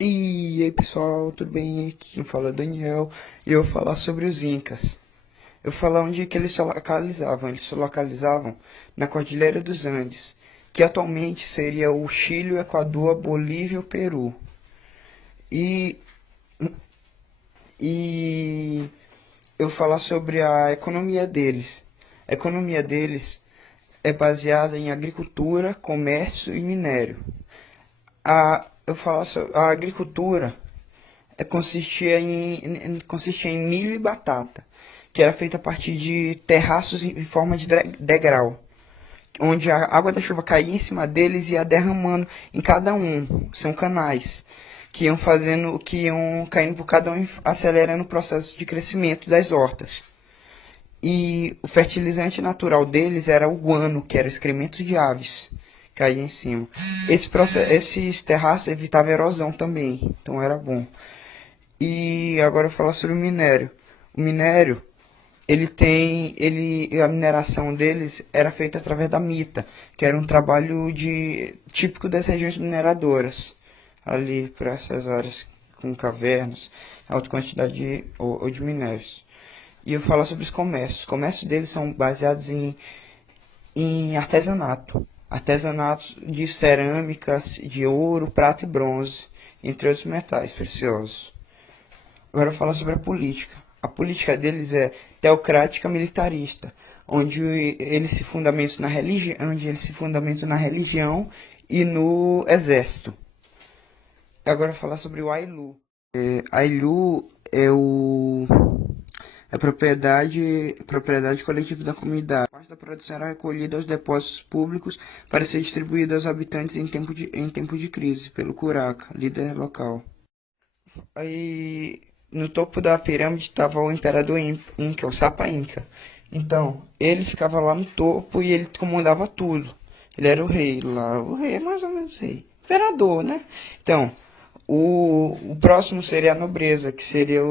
E aí pessoal, tudo bem? Aqui quem fala é Daniel e eu vou falar sobre os Incas. Eu vou falar onde que eles se localizavam. Eles se localizavam na Cordilheira dos Andes, que atualmente seria o Chile, o Equador, a Bolívia e o Peru. E eu vou falar sobre a economia deles. A economia deles é baseada em agricultura, comércio e minério. A agricultura consistia em milho e batata, que era feita a partir de terraços em forma de degrau, onde a água da chuva caía em cima deles e ia derramando em cada um. São canais que iam caindo por cada um, acelerando o processo de crescimento das hortas. E o fertilizante natural deles era o guano, que era excremento de aves, caía em cima. Esses terraços evitavam erosão também, então era bom. E agora eu vou falar sobre o minério. O minério, a mineração deles era feita através da mita, que era um trabalho típico das regiões mineradoras, ali para essas áreas com cavernas, alta quantidade de minérios. E eu vou falar sobre os comércios. Os comércios deles são baseados em artesanato. Artesanatos de cerâmicas, de ouro, prata e bronze, entre outros metais preciosos. Agora eu vou falar sobre a política. A política deles é teocrática militarista, onde eles se fundamentam na religião e no exército. Agora eu vou falar sobre o Ailu. Ailu é a propriedade coletiva da comunidade. Parte da produção era recolhida aos depósitos públicos para ser distribuída aos habitantes em tempo de crise, pelo curaca, líder local. Aí, no topo da pirâmide estava o imperador Inca, o Sapa Inca. Então, ele ficava lá no topo e ele comandava tudo. Ele era o rei lá, o rei é mais ou menos rei, imperador, né? Então, o próximo seria a nobreza, que seria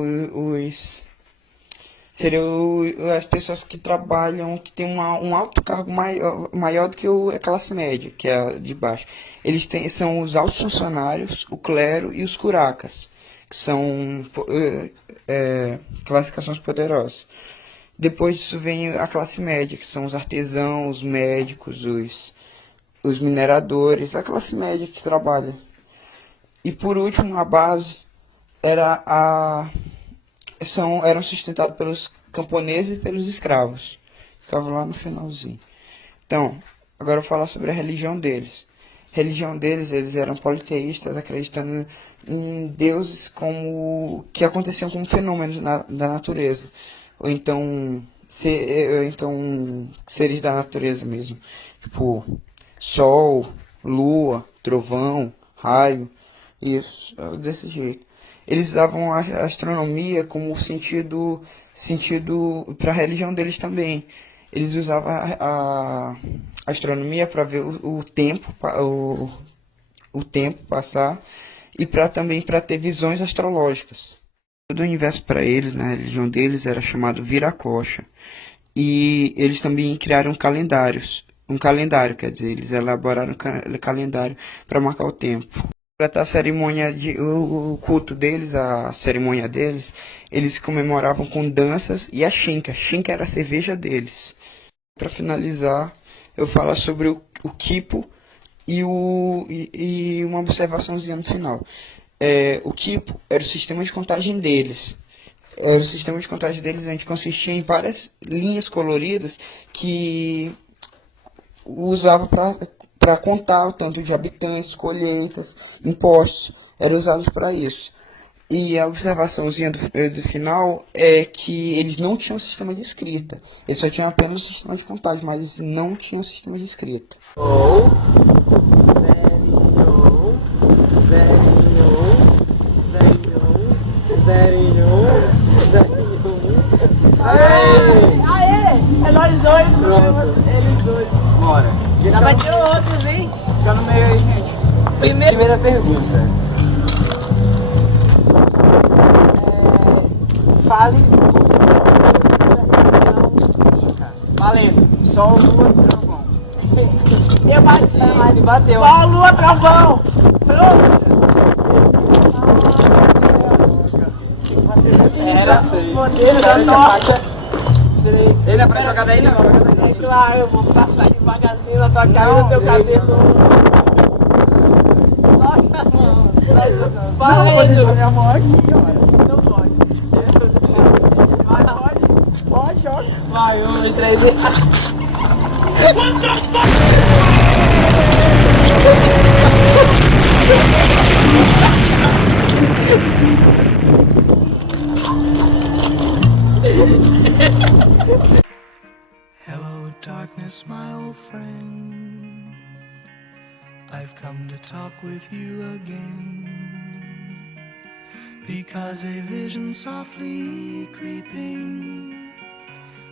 as pessoas que trabalham, que tem um alto cargo maior do que a classe média, que é a de baixo. São os altos funcionários, o clero e os curacas, que são classificações poderosas. Depois disso vem a classe média, que são os artesãos, os médicos, os mineradores, a classe média que trabalha. E por último, a base eram sustentados pelos camponeses e pelos escravos. Ficava lá no finalzinho. Então, agora eu vou falar sobre a religião deles. A religião deles, eles eram politeístas, acreditando em deuses que aconteciam como fenômenos da natureza. Ou então seres da natureza mesmo. Tipo, sol, lua, trovão, raio. Isso, desse jeito. Eles usavam a astronomia como sentido para a religião deles também. Eles usavam a astronomia para ver o tempo passar e também para ter visões astrológicas. Todo o universo para eles, na religião deles, era chamado Viracocha. E eles também criaram calendários. Um calendário, quer dizer, eles elaboraram um calendário para marcar o tempo. A cerimônia o culto deles, a cerimônia deles, eles comemoravam com danças e a xinca. Xinca era a cerveja deles. Para finalizar, eu falo sobre o quipo e uma observaçãozinha no final. O quipo era o sistema de contagem deles. Onde consistia em várias linhas coloridas que usava para contar o tanto de habitantes, colheitas, impostos, eram usados para isso. E a observaçãozinha do final é que eles não tinham sistema de escrita. Eles só tinham apenas o sistema de contagem, mas eles não tinham sistema de escrita. Aê! É nós dois, eles dois. Bora. Já vai ter outros, hein? Fica no meio aí, gente. Primeira pergunta. Fale valendo. Sol, lua, trovão. Eu bati. Ah, ele bateu. Sol, lua, trovão. Pronto. Era assim. Modelo da nossa. Ele é pra jogar daí, não? É claro, eu vou passar devagarzinho na tua cara e no teu cabelo. Nossa, mão. Não, vou deixar minha mão aqui, olha. Não pode. Vai, pode. Pode, joga. Vai, 1, 2, 3 e... Hello, darkness, my old friend. I've come to talk with you again. Because a vision softly creeping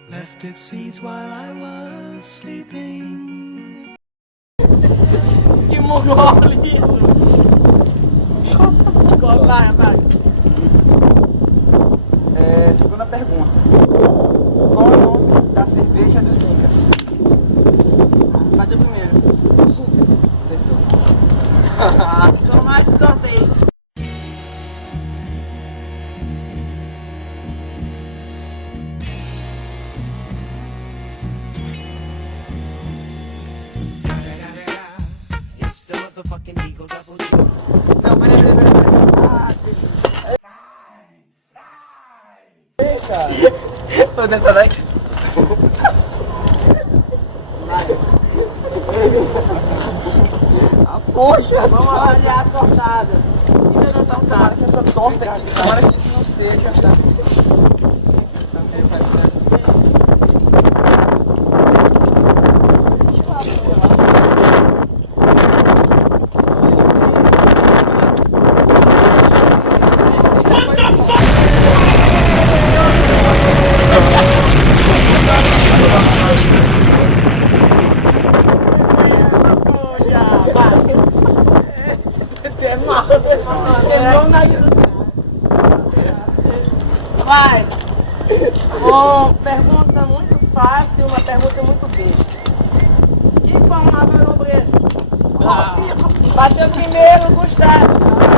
left its seeds while I was sleeping. Que mongol isso! Vai. Segunda pergunta. Qual é o nome da cerveja dos Incas? Bateu primeiro. Acertou. Sou mais torneio. Não, peraí. Eita! Vou dessa daí. Poxa! Vamos avaliar a tortada. Ainda não tortada. Tomara que essa torta aqui, tomara que isso não seja. Vai! Uma pergunta muito fácil, uma pergunta muito besta. Quem formava no obreiro? Bateu primeiro, Gustavo.